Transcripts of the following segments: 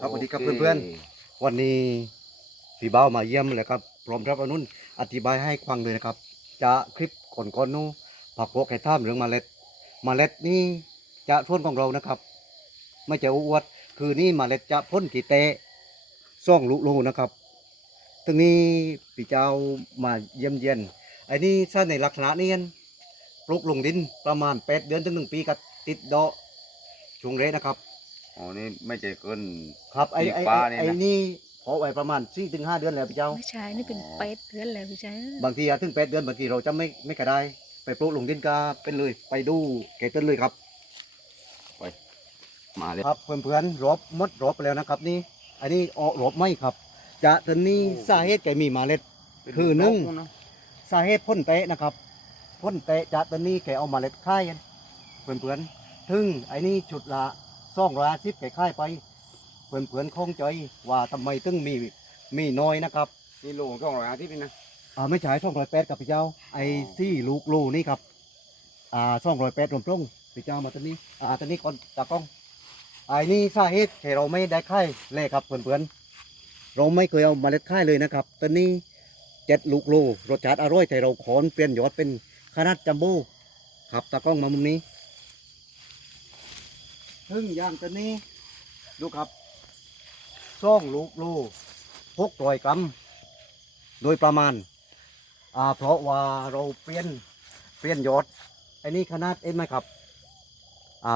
ครับสวัสดีครับเพื่อนๆวันนี้พี่เบ้ามาเยี่ยมเลยครับ พร้อมครับอนุนอธิบายให้ฟังเลยนะครับ จะคลิปก่อนกอนนู้ผักโขกไข่ท่ามเรืองมาเล็ดมาเล็ดนี่จะท่วนของเรานะครับ ไม่จะอ้วดคือนี่มาเล็ดจะพ่นกี่เตะซ่องลุลูนะครับตรงนี้พี่เจ้ามาเยี่ยมเยียนไอ้นี่ถ้าในลักษณะนี้นปลูกลงดินประมาณแปดเดือนถึงหนึ่งปีก็ติดดอกชงเรนะครับอ๋อนี่ไม่เจอกินครับ ไอ้ ไอ้ ไอ้ นี่เพาะไว้ ประมาณสี่ถึงห้าเดือนแล้วพี่ เจ้า ไม่ใช่ นี่ เป็นเป็ดเดือนแล้ว พี่เจ้าบางทีถึงเป็ดเดือนบางทีเราจะไม่ ไม่ กระได้ ไปปลูกลงดินกาเป็น เลย ไปดูเกตเติ้ลเลย ครับ ไป มาเลยครับ เพื่อนเพื่อรบมดรบไปแล้ว นะครับ นี่ อันนี้ ออรบไม่ ครับ จะตอนนี้สาเหตุ แก มีมาเล็ด คือหนึ่ง สาเหตุพ่นเตะนะครับพ่นเตะจะตอนนี้แกเอามาเล็ดไข่เพื่อนเนถึงไอ้นี่จุดละสองร้อยสิบไปค่ายไปเพื่อนๆคงใจว่าทําไมตึงมีมีน้อยนะครับมีลูกสองร้อยสิบนะอ่าไม่ใช่สองร้อยแปดกับพี่เจ้า ไอ้สี่ลูกลูนี่ครับอ่าสองร้อยแปดรวมตรงพี่เจ้ามาตอนนี้อ่าตอนนี้ก่อนจากกล้องไอ้นี่สาเหตุที่เราไม่ได้ค่ายเลยครับเพื่อนๆเราไม่เคยเอามาเล็ดค่ายเลยนะครับ ตอนนี้เจ็ดลูกโลรสชาติอร่อยแต่เราขอนเปลี่ยนยอดเป็นขนาดจัมโบ้ขับตากล้องมามุมนี้พึ่งย่างตัวนี้ดูครับซ่องลูกลูพกต่อยกรัม โดยประมาณาเพราะว่าเราเปลี่ยนเปลี่ยนยอดไอ้นี่ขนาดเอ็นไหมครับ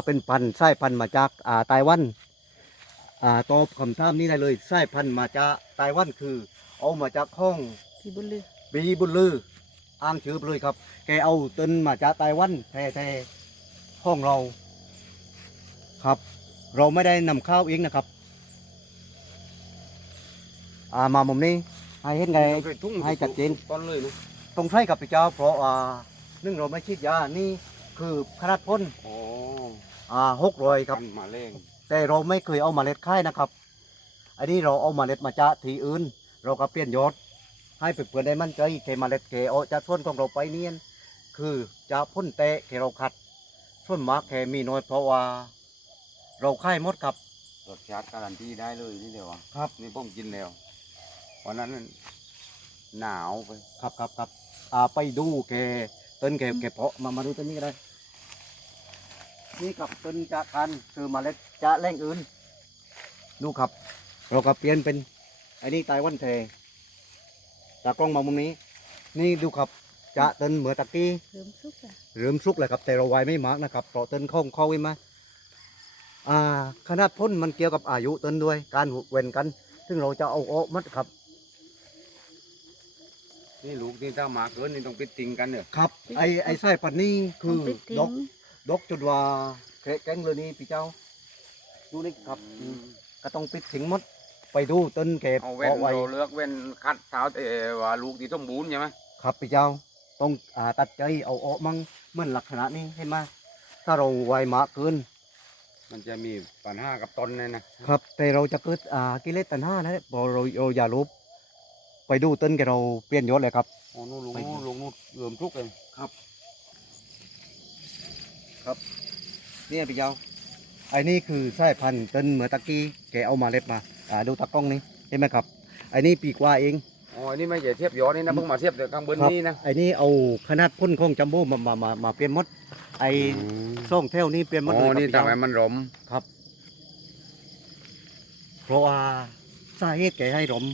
เป็นพันไส้พันมาจากาไต้หวันอ่าตอบคำถามนี้ได้เลยไส้พันมาจากไต้หวันคือ เอามาจากห้องบีบุลือลืออ้างชื่อเลยครับ แกเอาต้นมาจากไต้หวัน แท้ๆห้องเราครับเราไม่ได้นำข้าวเองนะครับมาหม่อมนี่ให้เห็นไงให้จัดเจนตนตรงใช่กับพี่เจ้า เพราะอ่านึ่งเราไม่ชิดยา นี่คือขนาดพ้นอ๋อ600ครับมร่งแต่เราไม่เคยเอามาเล็ดค่านะครับ อันนี้เราเอามาเล็ดมาจะทีอื่น เราก็เปลี่ยนยศให้เปื่อนได้มั่นใจเคมาเล็ดเคอจะส่วนของเราไปเนียนคือจะพ่นเตะเคเราขัดส่วนมากเคมีน้อยเพราะว่าเราไข่มดครับรสชาติการันตีได้เลยนี่เดียวครับนี่ผมกินแล้ววันนั้น หนาวไปครับครับครับไปดูแกต้นแกแกเพาะมามาดูต้นนี้ก็ได้ นี่คับต้นจะคันคือมาเล็ดจะแรงอื่น ดูครับ เราก็เปลี่ยนเป็นอันนี้ตายวันเทจากกล้องมองมุมนี้ นี่ดูครับจะต้นเหมือตะกี้ เริ่มสุกเลยครับ แต่เราไวไม่มากนะครับเพราะต้นเข้าเข้าไว้ไหขนาดพ้นมันเกี่ยวกับอายุต้นด้วยการเว้นกัน ซึ่งเราจะเอาโอ้มัดครับนี่ลูกนี่ถ้ามาเกินนี่ต้องปิดติงกันเนี่ยครับ ไอ้ไอไส้ปันนี่คือ ดกดกจุดว่าแข็งแกงเลยนี่พี่เจ้าดูนี่ครับก็ต้องปิดถิงมัดไปดูต้นเก็บเอาเว้นเรเลือกเว้นคัดเท้าแต่ว่าลูกที่ต้องบูนใช่ไหมครับพี่เจ้าต้องตัดใจเอาโอ้มั่งเหมือนลักษณะนี้เห็นไหมถ้าเราไวมากเกินมันจะมีตันห้ากับตนเนี่ยนะครับ แต่เราจะเกิดอ่ากิเลสตันห้านะพอเราเราอย่าลบไปดูต้นแกเราเปลี่ยนยศเลยครับอ๋อนู่นลงนู่นลงนู่นเรื่มทุกเลยครับ ครับนี่พี่ยาวไอ้นี่คือไส้พันต้นเหมือตะกี้แกเอามาเล็บมาอ่าดูตะกล้องนี้เห็นไหมครับไอ้นี่ปีกว่าเองอ๋ออันี่ไม่เหยียบเทียบยศนี่นะเพิ่งมาเทียบแต่กลางบินนี่นะไอ้นี่เอาขนาดพุ่นคองจัมโบ้มามามาเปลี่ยนมดไอ้ส่งเท่านี้เปลี่ยนมาเลยนี่ทำไมมันหลอมครับ เพราะว่าสาเหตุแก่ให้หลอม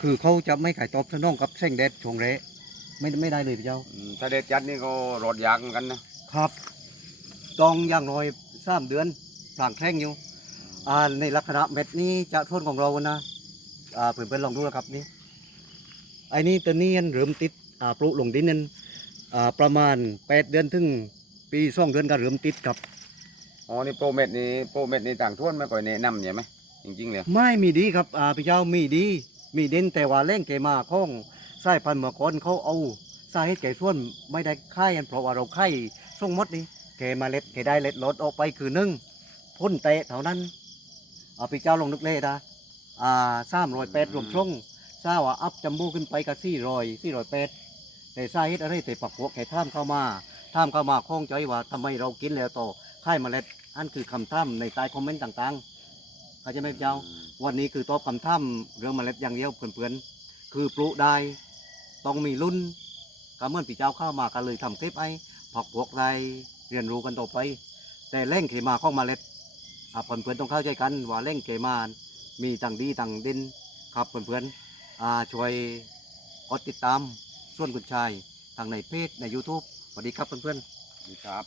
คือเขาจะไม่ขายตอบสนองกับแสงแดดชงเละไม่ไม่ได้เลยพี่เจ้าถ้าเดดยัดนี่ก็รอดยากเหมือนกันนะ ครับ ต้องอย่างน้อยสามเดือนต่างแข้งอยู่อ่าในลักษณะเม็ดนี้จะทนของเรานะ อ่าเผื่อเป็นลองดูนะครับนี่ไอ้นี่ตัวนี้เริ่มติดอ่าปลุกลงดินนั่นอ่าประมาณแปดเดือนถึงปีส่องเดือนกระเหลิ่มติดครับอ๋อนี่โปรเม็ดนี่โปรเม็ดนี่ต่างทวนมาก่อยแนะนำเนี่ยไหมจริงๆเลยไม่มีดีครับอ่าพี่เจ้ามีดีมีเด่นแต่ว่าเล่งเกมาคล้องไส้พันมะกอนเขาเอาสาเหตุแก่ส่วนไม่ได้ไข่เพราะว่าเราไข่ายส่งมดนี่เกมาเล็ดเกได้เล็ดลดออกไปคือหนึ่งพ่นเตะเท่านั้นเอาพี่เจ้าลงนึกเลยนะอ่าสามรอยแปดรวมช่องทราบว่าอัพจัมโบ้ขึ้นไปกับซี่รอยซี่รอยแปดแต่สาเหตุอะไรแต่ปักหัวแข่ท่ามเข้ามาท่าม้ามาค้องใจว่าทําไมเรากินแล้วต่อไข่เมล็ด อันคือคําท่ามในใต้คอมเมนต์ต่างๆเขาจะไม่เจ้า วันนี้คือตอบคำถท่ามเรื่องเมล็ดอย่างเดียวเพื่อน ๆ คือปลุกได้ต้องมีรุ่นก็เมื่อปีเจ้าเข้ามาก็เลยทำคลิปไอ้ผักพวกไรเรียนรู้กันต่อไป แต่เร่งเขมาข้องเมล็ดเพื่อนๆ ต้องเข้าใจกัน ว่าเร่งเขมา มีต่างดีต่างดินครับเพื่อนๆช่วยกดติดตาม ส่วนกุญชายทางในเพจใน YouTube สวัสดีครับเพื่อนๆ สวัสดีครับ